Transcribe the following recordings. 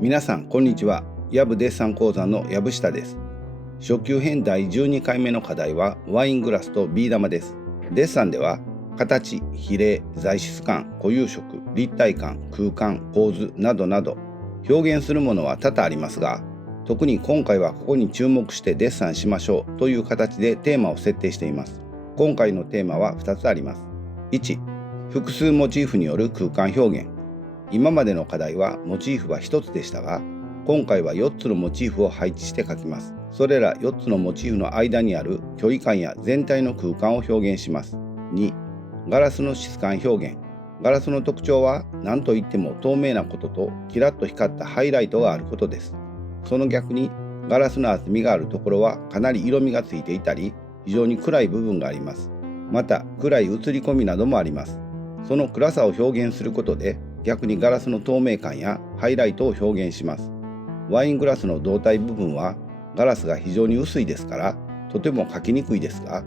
皆さんこんにちは。藪デッサン講座の藪下です。初級編第12回目の課題はワイングラスとビー玉です。デッサンでは形、比例、材質感、固有色、立体感、空間、構図などなど表現するものは多々ありますが、特に今回はここに注目してデッサンしましょうという形でテーマを設定しています。今回のテーマは2つあります。1、複数モチーフによる空間表現。今までの課題はモチーフは1つでしたが、今回は4つのモチーフを配置して描きます。それら4つのモチーフの間にある距離感や全体の空間を表現します。2、ガラスの質感表現。ガラスの特徴は何といっても透明なこととキラッと光ったハイライトがあることです。その逆にガラスの厚みがあるところはかなり色味がついていたり、非常に暗い部分があります。また暗い映り込みなどもあります。その暗さを表現することで逆にガラスの透明感やハイライトを表現します。ワイングラスの胴体部分はガラスが非常に薄いですからとても描きにくいですが、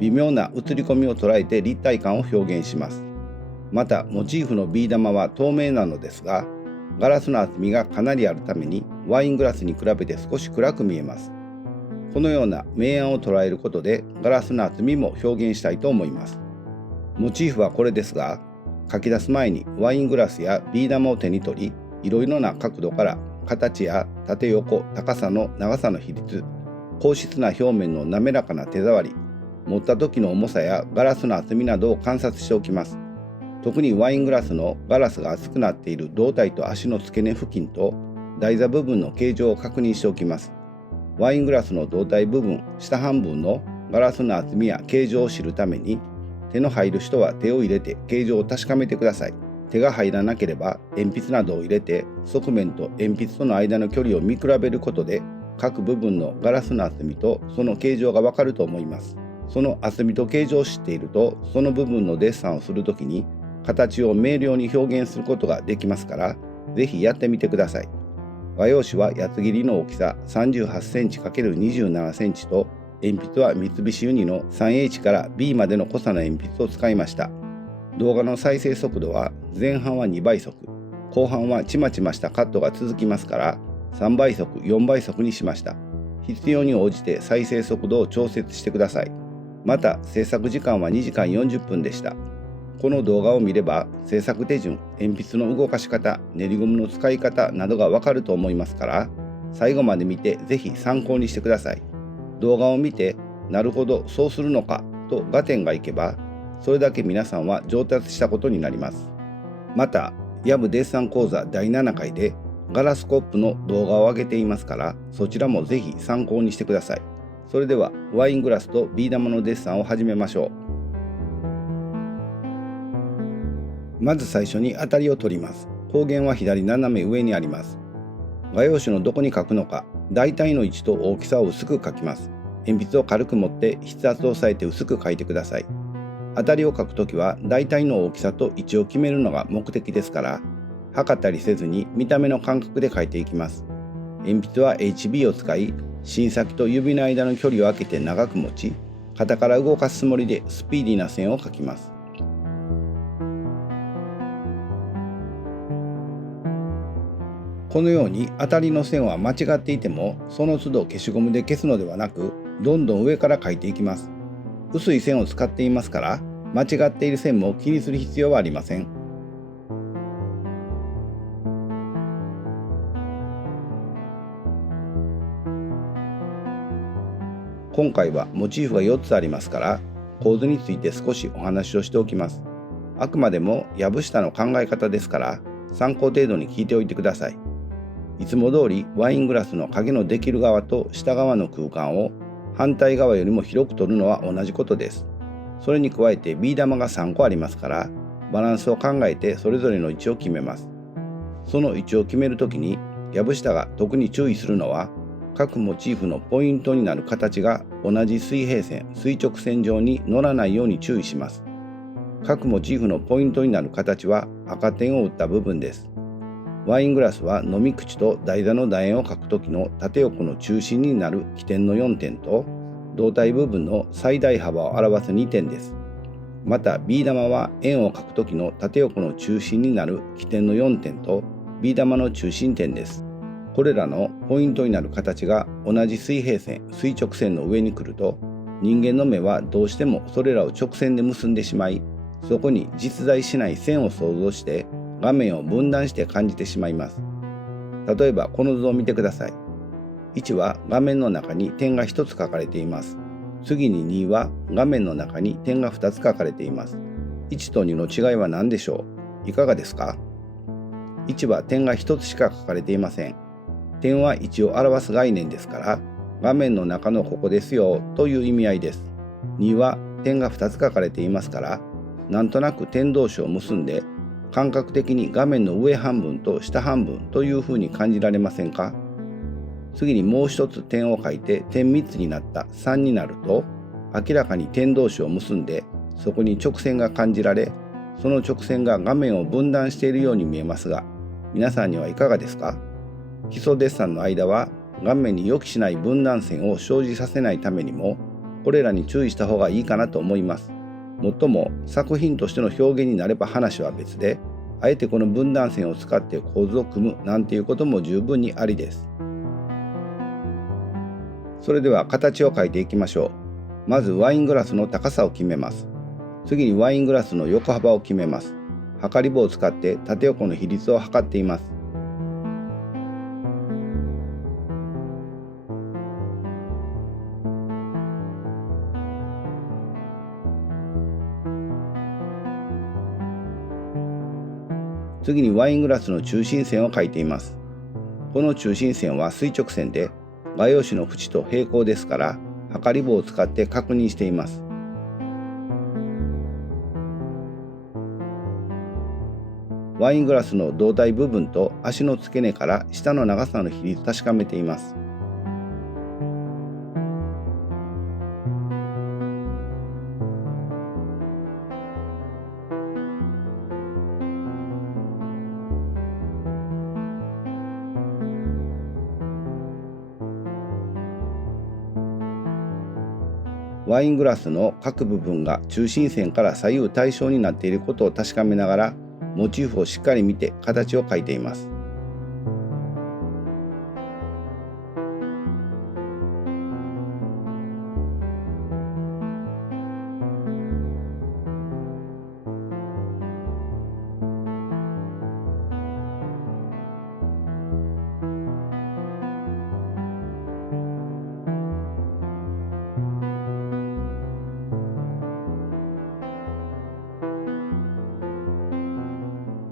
微妙な映り込みを捉えて立体感を表現します。またモチーフのビー玉は透明なのですが、ガラスの厚みがかなりあるためにワイングラスに比べて少し暗く見えます。このような明暗を捉えることでガラスの厚みも表現したいと思います。モチーフはこれですが、書き出す前にワイングラスやビー玉を手に取り、いろいろな角度から形や縦横、高さの長さの比率、硬質な表面の滑らかな手触り、持った時の重さやガラスの厚みなどを観察しておきます。特にワイングラスのガラスが厚くなっている胴体と足の付け根付近と台座部分の形状を確認しておきます。ワイングラスの胴体部分下半分のガラスの厚みや形状を知るために、手の入る人は手を入れて形状を確かめてください。手が入らなければ鉛筆などを入れて側面と鉛筆との間の距離を見比べることで各部分のガラスの厚みとその形状がわかると思います。その厚みと形状を知っていると、その部分のデッサンをするときに形を明瞭に表現することができますから、ぜひやってみてください。画用紙は八つ切りの大きさ 38cm×27cm と鉛筆は三菱ユニの 3H から B までの濃さの鉛筆を使いました。動画の再生速度は前半は2倍速、後半はちまちましたカットが続きますから3倍速、4倍速にしました。必要に応じて再生速度を調節してください。また制作時間は2時間40分でした。この動画を見れば制作手順、鉛筆の動かし方、練りゴムの使い方などがわかると思いますから、最後まで見てぜひ参考にしてください。動画を見てなるほどそうするのかと合点がいけば、それだけ皆さんは上達したことになります。また藪デッサン講座第7回でガラスコップの動画を上げていますから、そちらもぜひ参考にしてください。それではワイングラスとビー玉のデッサンを始めましょう。まず最初に当たりを取ります。光源は左斜め上にあります。画用紙のどこに書くのか、大体の位置と大きさを薄く書きます。鉛筆を軽く持って筆圧を抑えて薄く書いてください。当たりを書くときは大体の大きさと位置を決めるのが目的ですから、測ったりせずに見た目の感覚で書いていきます。鉛筆は HB を使い、芯先と指の間の距離を空けて長く持ち、肩から動かすつもりでスピーディーな線を書きます。このように当たりの線は間違っていても、その都度消しゴムで消すのではなく、どんどん上から描いていきます。薄い線を使っていますから、間違っている線も気にする必要はありません。今回はモチーフが4つありますから、構図について少しお話をしておきます。あくまでも藪下の考え方ですから、参考程度に聞いておいてください。いつも通りワイングラスの影のできる側と下側の空間を反対側よりも広く取るのは同じことです。それに加えてビー玉が3個ありますから、バランスを考えてそれぞれの位置を決めます。その位置を決めるときに藪下が特に注意するのは、各モチーフのポイントになる形が同じ水平線、垂直線上に乗らないように注意します。各モチーフのポイントになる形は赤点を打った部分です。ワイングラスは飲み口と台座の楕円を描くときの縦横の中心になる起点の4点と、胴体部分の最大幅を表す2点です。またビー玉は円を描くときの縦横の中心になる起点の4点とビー玉の中心点です。これらのポイントになる形が同じ水平線、垂直線の上に来ると、人間の目はどうしてもそれらを直線で結んでしまい、そこに実在しない線を想像して画面を分断して感じてしまいます。例えばこの図を見てください。1は画面の中に点が1つ書かれています。次に2は画面の中に点が2つ書かれています。1と2の違いは何でしょう？いかがですか？ 1 は点が1つしか書かれていません。点は位置を表す概念ですから、画面の中のここですよという意味合いです。2は点が2つ書かれていますから、なんとなく点同士を結んで、感覚的に画面の上半分と下半分というふうに感じられませんか？次にもう一つ点を書いて点3つになった3になると、明らかに点同士を結んでそこに直線が感じられ、その直線が画面を分断しているように見えますが、皆さんにはいかがですか？基礎デッサンの間は画面に予期しない分断線を生じさせないためにも、これらに注意した方がいいかなと思います。もっとも作品としての表現になれば話は別で、あえてこの分断線を使って構図を組むなんていうことも十分にありです。それでは形を描いていきましょう。まずワイングラスの高さを決めます。次にワイングラスの横幅を決めます。測り棒を使って縦横の比率を測っています。次にワイングラスの中心線を描いています。この中心線は垂直線で、画用紙の縁と平行ですから、測り棒を使って確認しています。ワイングラスの胴体部分と足の付け根から下の長さの比率を確かめています。ワイングラスの各部分が中心線から左右対称になっていることを確かめながら、モチーフをしっかり見て形を描いています。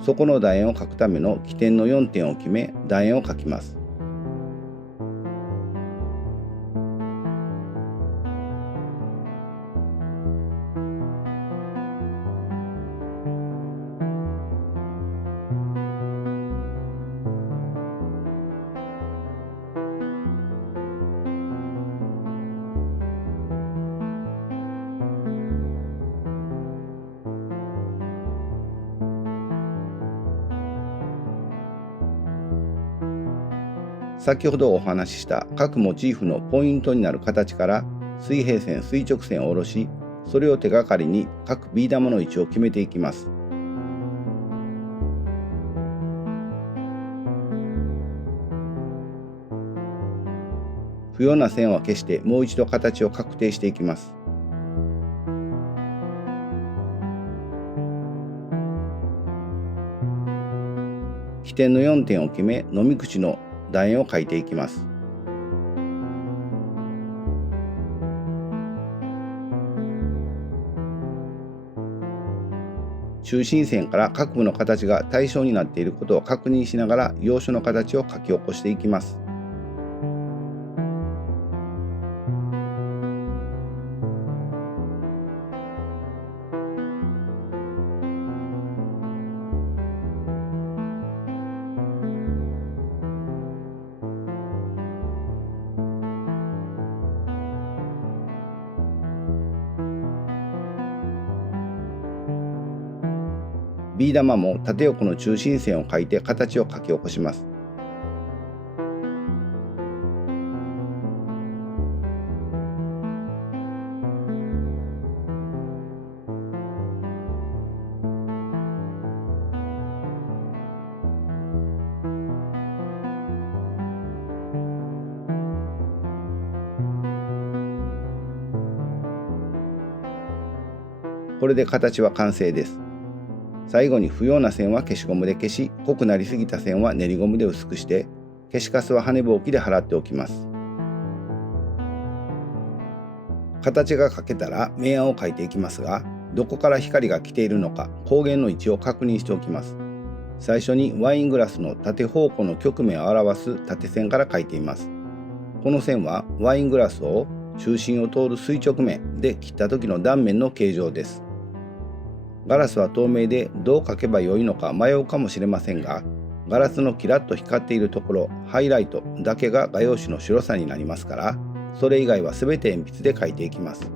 そこの楕円を描くための起点の4点を決め、楕円を描きます。先ほどお話しした各モチーフのポイントになる形から水平線、垂直線を下ろし、それを手がかりに各ビー玉の位置を決めていきます。不要な線は消してもう一度形を確定していきます。起点の4点を決め、飲み口の楕円を描いていきます。中心線から各部の形が対称になっていることを確認しながら要所の形を書き起こしていきます。ビー玉も縦横の中心線を描いて形を書き起こします。これで形は完成です。最後に不要な線は消しゴムで消し、濃くなりすぎた線は練りゴムで薄くして、消しカスは跳ねぼうきで払っておきます。形が描けたら明暗を描いていきますが、どこから光が来ているのか光源の位置を確認しておきます。最初にワイングラスの縦方向の曲面を表す縦線から描いています。この線はワイングラスを中心を通る垂直面で切った時の断面の形状です。ガラスは透明でどう描けばよいのか迷うかもしれませんが、ガラスのキラッと光っているところ、ハイライトだけが画用紙の白さになりますから、それ以外は全て鉛筆で描いていきます。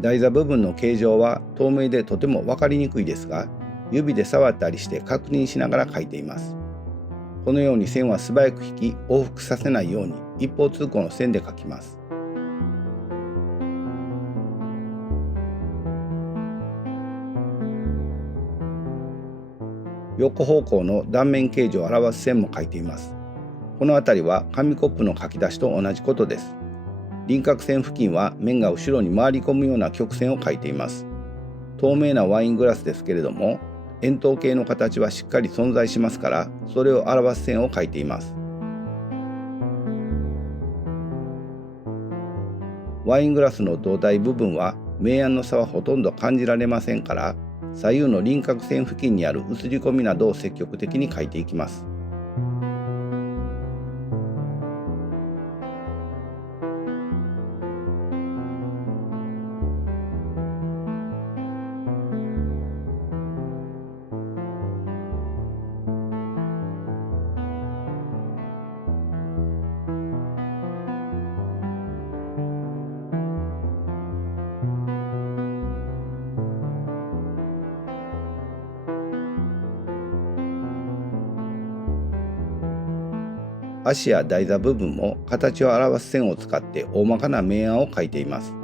台座部分の形状は透明でとても分かりにくいですが、指で触ったりして確認しながら描いています。このように線は素早く引き、往復させないように一方通行の線で描きます。横方向の断面形状を表す線も描いています。この辺りは紙コップの書き出しと同じことです。輪郭線付近は面が後ろに回り込むような曲線を描いています。透明なワイングラスですけれども、円筒形の形はしっかり存在しますから、それを表す線を描いています。ワイングラスの胴体部分は明暗の差はほとんど感じられませんから、左右の輪郭線付近にある映り込みなどを積極的に描いていきます。足や台座部分も形を表す線を使って大まかな明暗を描いています。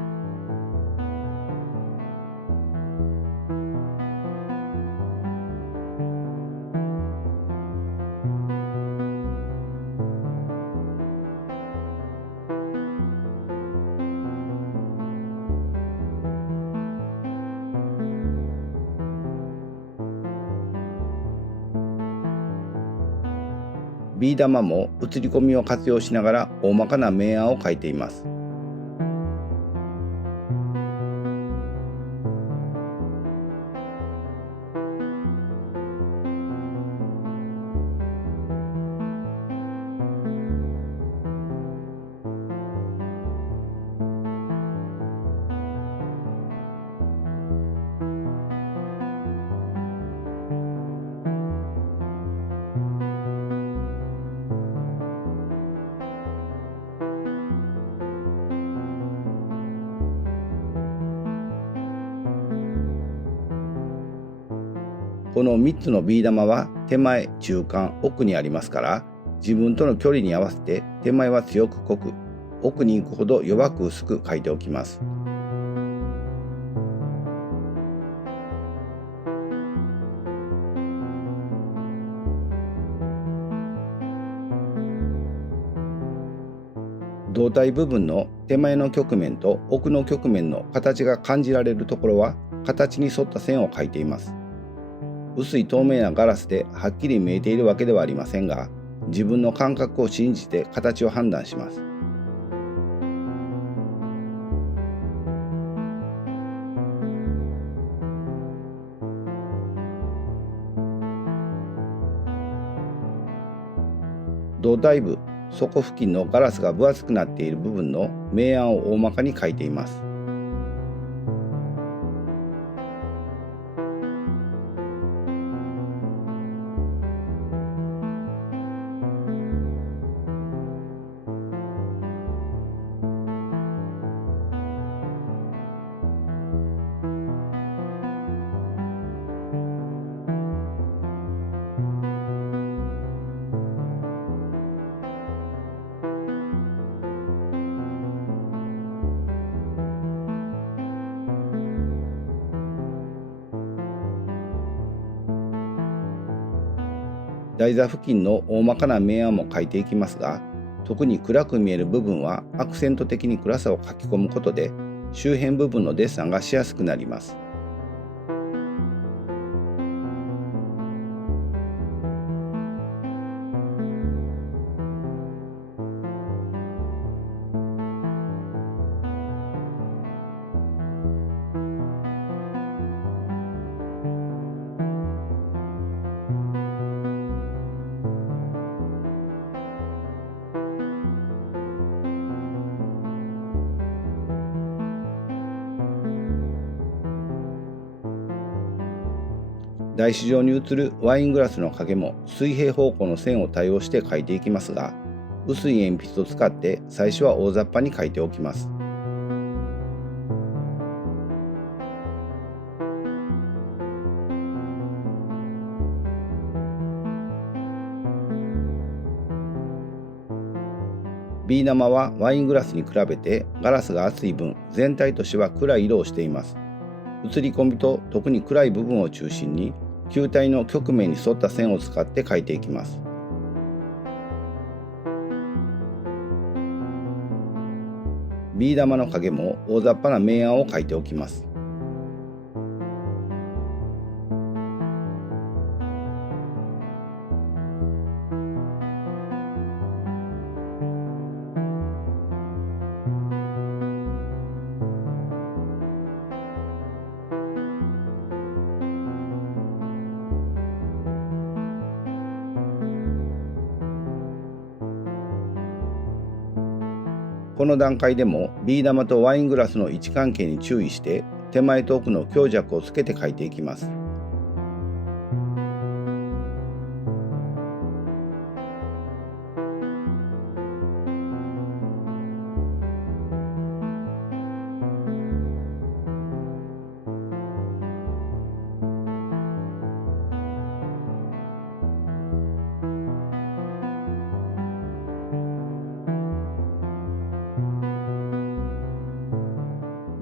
ビー玉も映り込みを活用しながら大まかな明暗を描いています。この3つのビー玉は手前、中間、奥にありますから、自分との距離に合わせて手前は強く濃く、奥に行くほど弱く薄く描いておきます。胴体部分の手前の曲面と奥の曲面の形が感じられるところは、形に沿った線を描いています。薄い透明なガラスではっきり見えているわけではありませんが、自分の感覚を信じて形を判断します。胴体部、底付近のガラスが分厚くなっている部分の明暗を大まかに描いています。台座付近の大まかな明暗も描いていきますが、特に暗く見える部分はアクセント的に暗さを書き込むことで周辺部分のデッサンがしやすくなります。台紙上に映るワイングラスの影も水平方向の線を多用して描いていきますが、薄い鉛筆を使って最初は大雑把に描いておきます。ビー玉はワイングラスに比べてガラスが厚い分、全体としては暗い色をしています。映り込みと特に暗い部分を中心に球体の曲面に沿った線を使って描いていきます。ビー玉の影も大雑把な明暗を描いておきます。この段階でもビー玉とワイングラスの位置関係に注意して手前と奥の強弱をつけて描いていきます。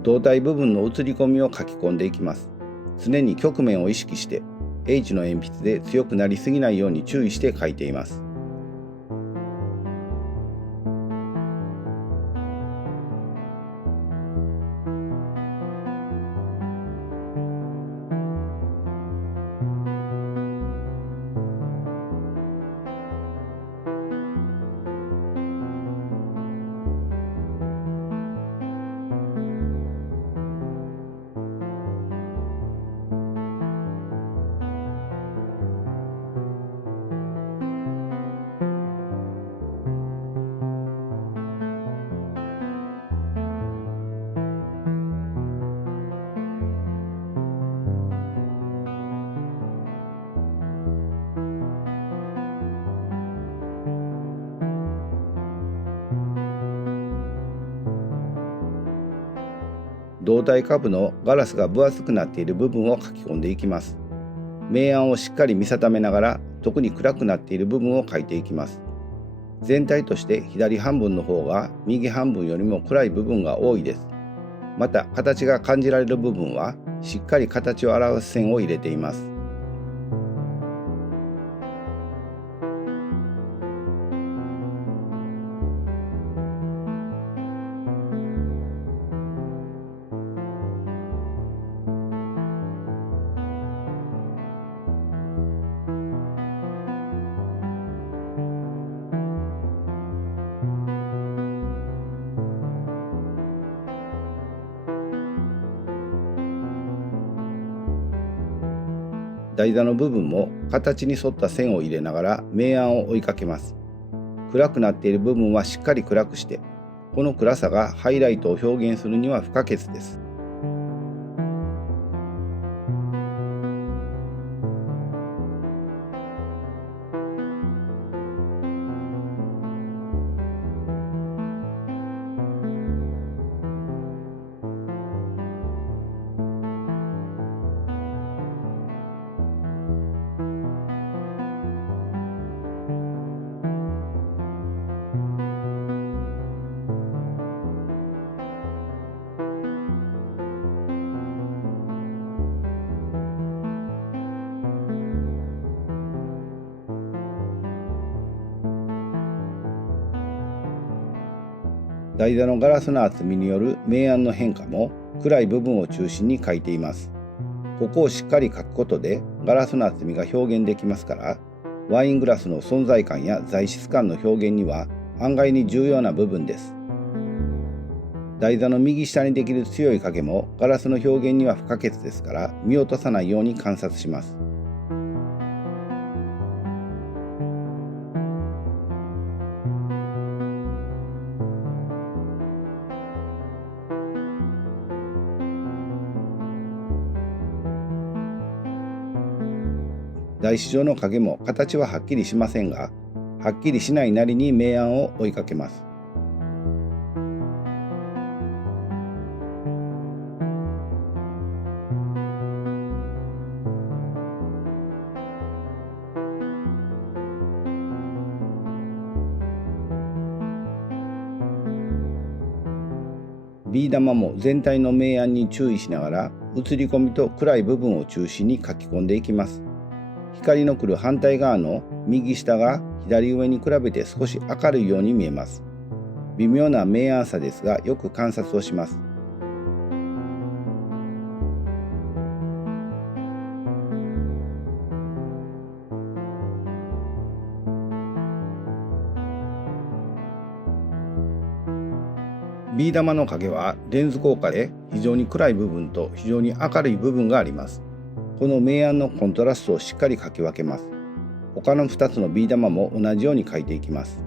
胴体部分の映り込みを書き込んでいきます。常に曲面を意識して H の鉛筆で強くなりすぎないように注意して書いています。胴体下部のガラスが分厚くなっている部分を書き込んでいきます。明暗をしっかり見定めながら特に暗くなっている部分を書いていきます。全体として左半分の方が右半分よりも暗い部分が多いです。また形が感じられる部分はしっかり形を表す線を入れています。台座の部分も形に沿った線を入れながら明暗を追いかけます。暗くなっている部分はしっかり暗くして、この暗さがハイライトを表現するには不可欠です。台座のガラスの厚みによる明暗の変化も暗い部分を中心に描いています。ここをしっかり描くことでガラスの厚みが表現できますから、ワイングラスの存在感や材質感の表現には案外に重要な部分です。台座の右下にできる強い影もガラスの表現には不可欠ですから、見落とさないように観察します。台紙上の影も形ははっきりしませんが、はっきりしないなりに明暗を追いかけます。ビー玉も全体の明暗に注意しながら、映り込みと暗い部分を中心に書き込んでいきます。光の来る反対側の右下が左上に比べて少し明るいように見えます。微妙な明暗差ですが、よく観察をします。ビー玉の影はレンズ効果で非常に暗い部分と非常に明るい部分があります。この明暗のコントラストをしっかり描き分けます。他の2つのビー玉も同じように描いていきます。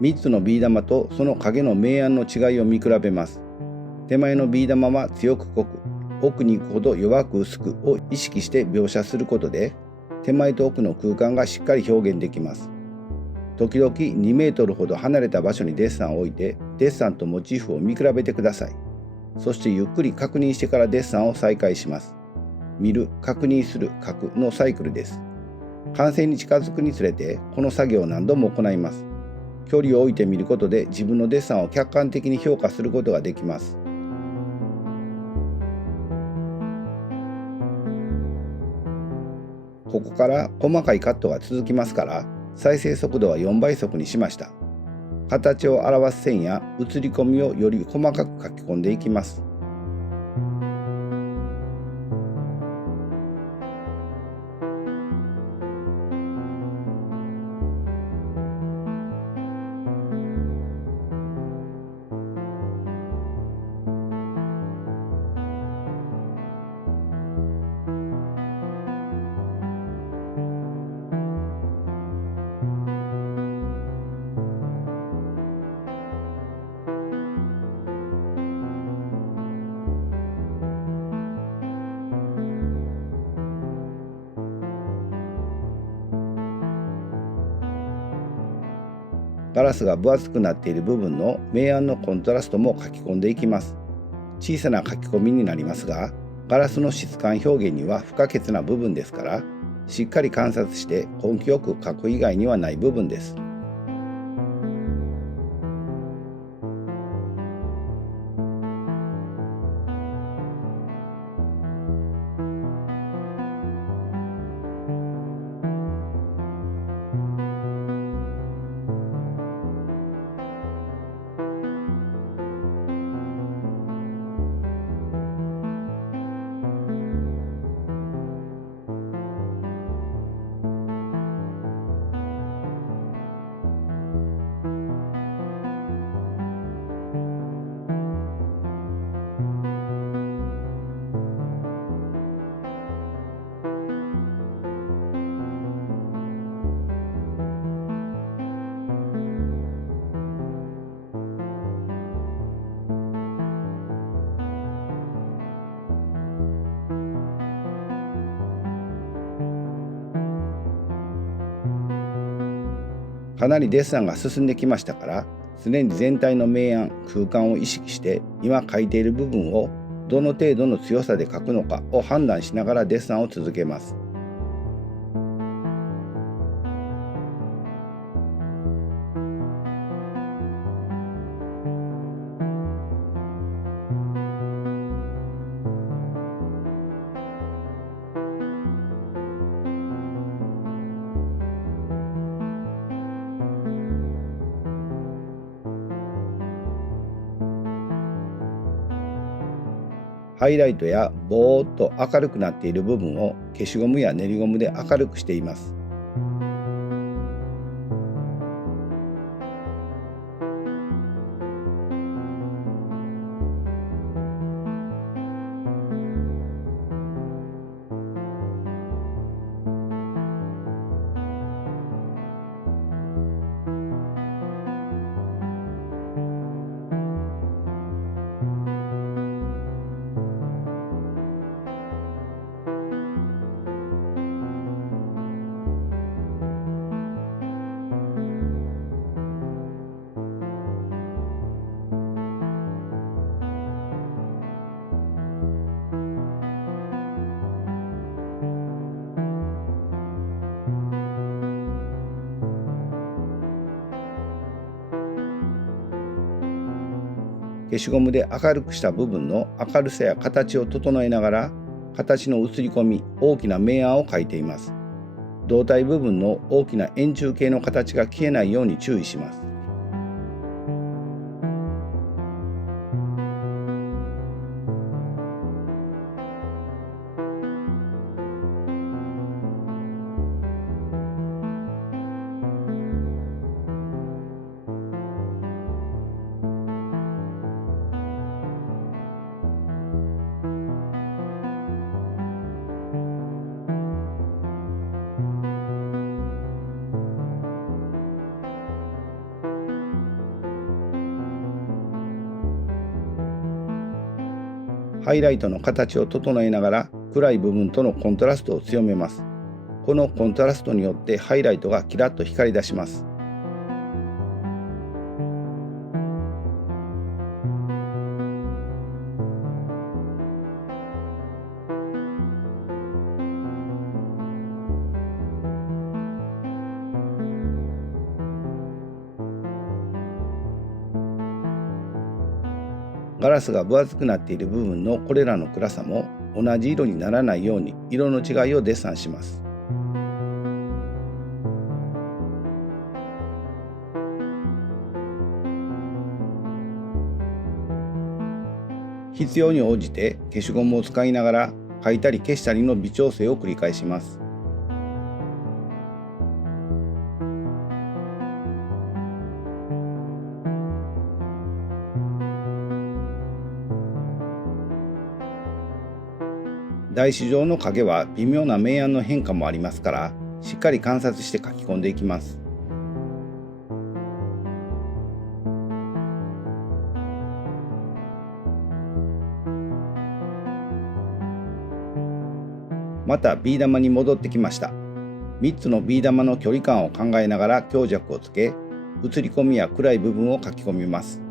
3つのビー玉とその影の明暗の違いを見比べます。手前のビー玉は強く濃く、奥に行くほど弱く薄くを意識して描写することで、手前と奥の空間がしっかり表現できます。時々2メートルほど離れた場所にデッサンを置いて、デッサンとモチーフを見比べてください。そしてゆっくり確認してからデッサンを再開します。見る、確認する、書くのサイクルです。完成に近づくにつれて、この作業を何度も行います。距離を置いてみることで自分のデッサンを客観的に評価することができます。ここから細かいカットが続きますから、再生速度は4倍速にしました。形を表す線や映り込みをより細かく書き込んでいきます。ガラスが分厚くなっている部分の明暗のコントラストも書き込んでいきます。小さな書き込みになりますが、ガラスの質感表現には不可欠な部分ですから、しっかり観察して根気よく書く以外にはない部分です。かなりデッサンが進んできましたから、常に全体の明暗、空間を意識して今描いている部分をどの程度の強さで描くのかを判断しながらデッサンを続けます。ハイライトやぼーっと明るくなっている部分を消しゴムや練りゴムで明るくしています。消しゴムで明るくした部分の明るさや形を整えながら、形の映り込み、大きな明暗を描いています。胴体部分の大きな円柱形の形が消えないように注意します。ハイライトの形を整えながら暗い部分とのコントラストを強めます。このコントラストによってハイライトがキラッと光り出します。ガラスが分厚くなっている部分のこれらの暗さも同じ色にならないように色の違いをデッサンします。必要に応じて消しゴムを使いながら描いたり消したりの微調整を繰り返します。台紙上の影は微妙な明暗の変化もありますから、しっかり観察して書き込んでいきます。またビー玉に戻ってきました。3つのビー玉の距離感を考えながら強弱をつけ、映り込みや暗い部分を書き込みます。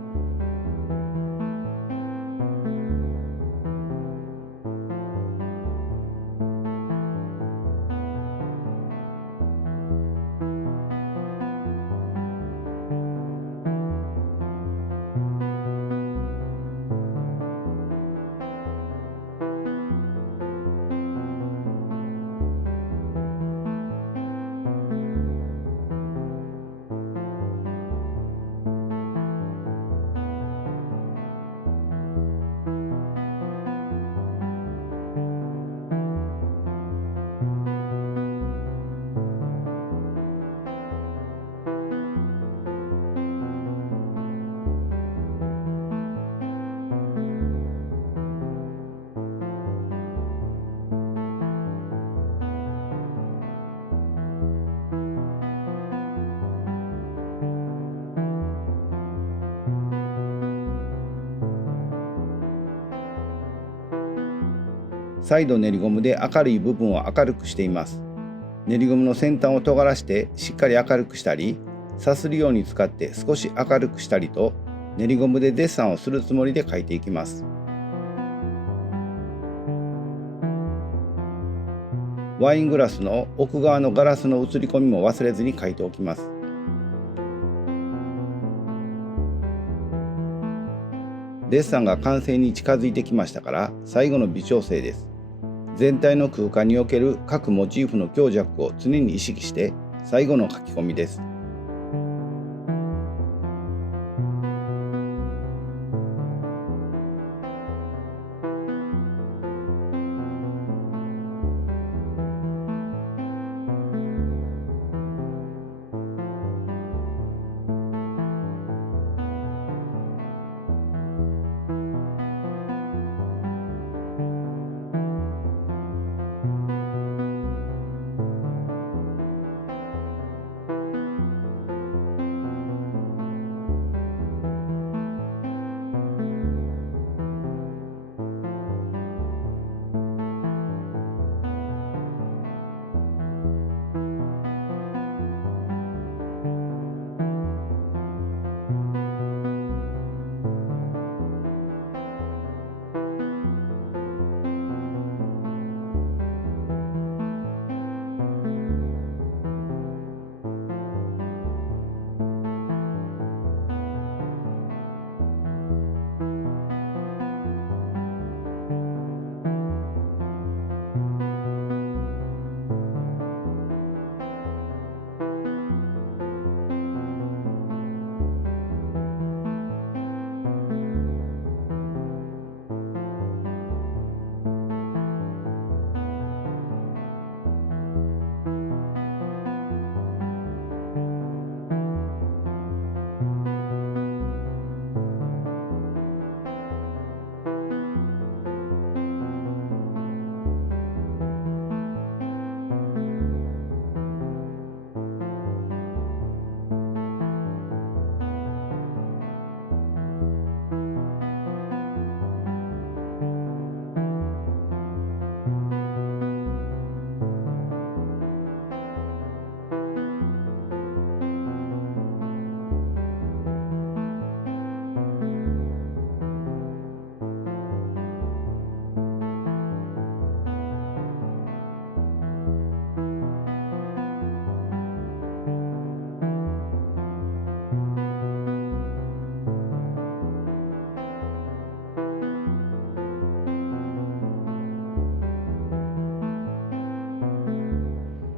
再度練りゴムで明るい部分を明るくしています。練りゴムの先端を尖らしてしっかり明るくしたり、さするように使って少し明るくしたりと、練りゴムでデッサンをするつもりで描いていきます。ワイングラスの奥側のガラスの映り込みも忘れずに描いておきます。デッサンが完成に近づいてきましたから、最後の微調整です。全体の空間における各モチーフの強弱を常に意識して最後の書き込みです。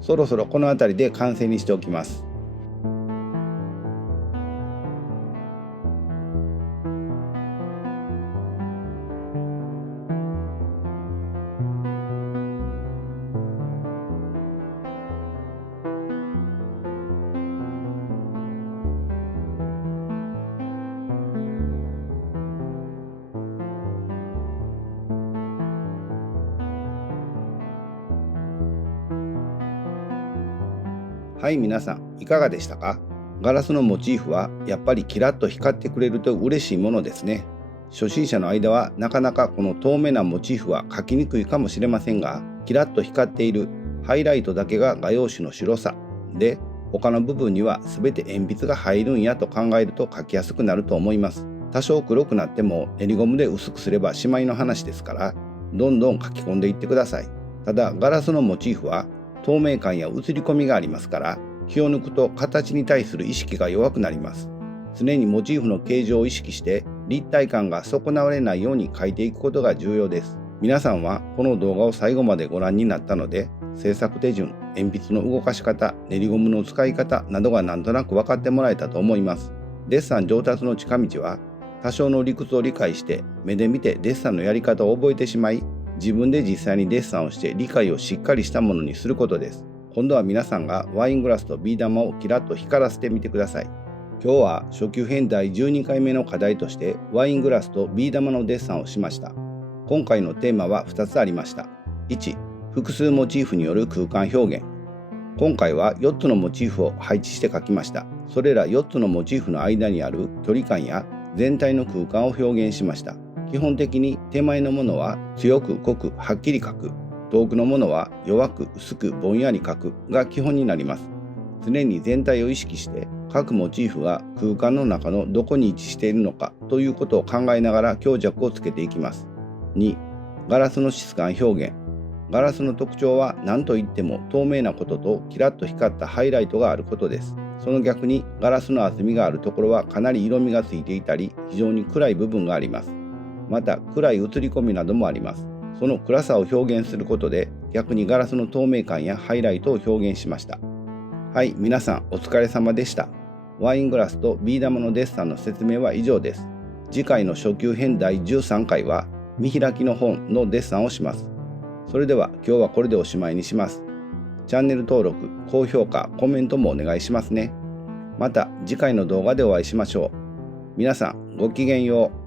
そろそろこの辺りで完成にしておきます。はい、皆さんいかがでしたか？ガラスのモチーフはやっぱりキラッと光ってくれると嬉しいものですね。初心者の間はなかなかこの透明なモチーフは描きにくいかもしれませんが、キラッと光っているハイライトだけが画用紙の白さで、他の部分には全て鉛筆が入るんやと考えると描きやすくなると思います。多少黒くなっても練りゴムで薄くすればしまいの話ですから、どんどん描き込んでいってください。ただガラスのモチーフは透明感や映り込みがありますから、気を抜くと形に対する意識が弱くなります。常にモチーフの形状を意識して立体感が損なわれないように描いていくことが重要です。皆さんはこの動画を最後までご覧になったので、制作手順、鉛筆の動かし方、練りゴムの使い方などがなんとなく分かってもらえたと思います。デッサン上達の近道は、多少の理屈を理解して目で見てデッサンのやり方を覚えてしまい、自分で実際にデッサンをして理解をしっかりしたものにすることです。今度は皆さんがワイングラスとビー玉をキラッと光らせてみてください。今日は初級編第12回目の課題としてワイングラスとビー玉のデッサンをしました。今回のテーマは2つありました。1、複数モチーフによる空間表現。今回は4つのモチーフを配置して描きました。それら4つのモチーフの間にある距離感や全体の空間を表現しました。基本的に手前のものは強く濃くはっきり描く、遠くのものは弱く薄くぼんやり描くが基本になります。常に全体を意識して各モチーフが空間の中のどこに位置しているのかということを考えながら強弱をつけていきます。2、ガラスの質感表現。ガラスの特徴は何といっても透明なこととキラッと光ったハイライトがあることです。その逆にガラスの厚みがあるところはかなり色味がついていたり非常に暗い部分があります。また暗い映り込みなどもあります。その暗さを表現することで逆にガラスの透明感やハイライトを表現しました。はい、皆さんお疲れ様でした。ワイングラスとビー玉のデッサンの説明は以上です。次回の初級編第13回は見開きの本のデッサンをします。それでは今日はこれでおしまいにします。チャンネル登録、高評価、コメントもお願いしますね。また次回の動画でお会いしましょう。皆さんごきげんよう。